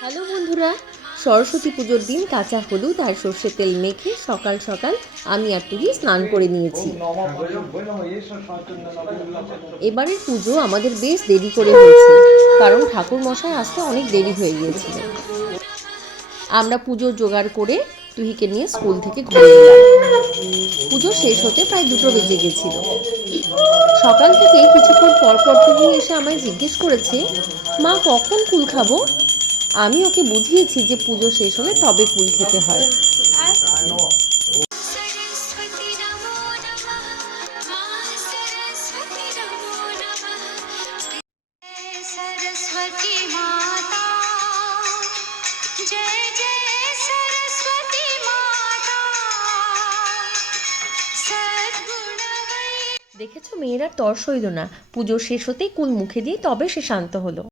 Hello বন্ধুরা, সরস্বতী পুজোর দিন কাঁচা হলুদ আর সর্ষের তেল মেখে সকাল সকাল আমি আর তুই স্নান করে নিয়েছি। এবারের পুজো আমাদের বেশ দেরি করে হয়েছে, কারণ ঠাকুর মশাই আসতে অনেক দেরি হয়ে গিয়েছিল। আমরা পুজোর জোগাড় করে তুহিকে নিয়ে স্কুল থেকে ঘুরে এলাম। পুজো শেষ হতে প্রায় 2টো বেজে গেছিল। সকাল থেকে কিছুক্ষণ পর পর তুহি এসে আমায় জিজ্ঞেস করেছে, মা কখন কুল খাবো? আমি ওকে বুঝিয়েছি যে পুজো শেষ হলে তবে কুল খেতে হয়। দেখেছো, মেয়েরা তর সইল না, পুজো শেষ হতেই কুল মুখে দিয়ে তবে সে শান্ত হলো।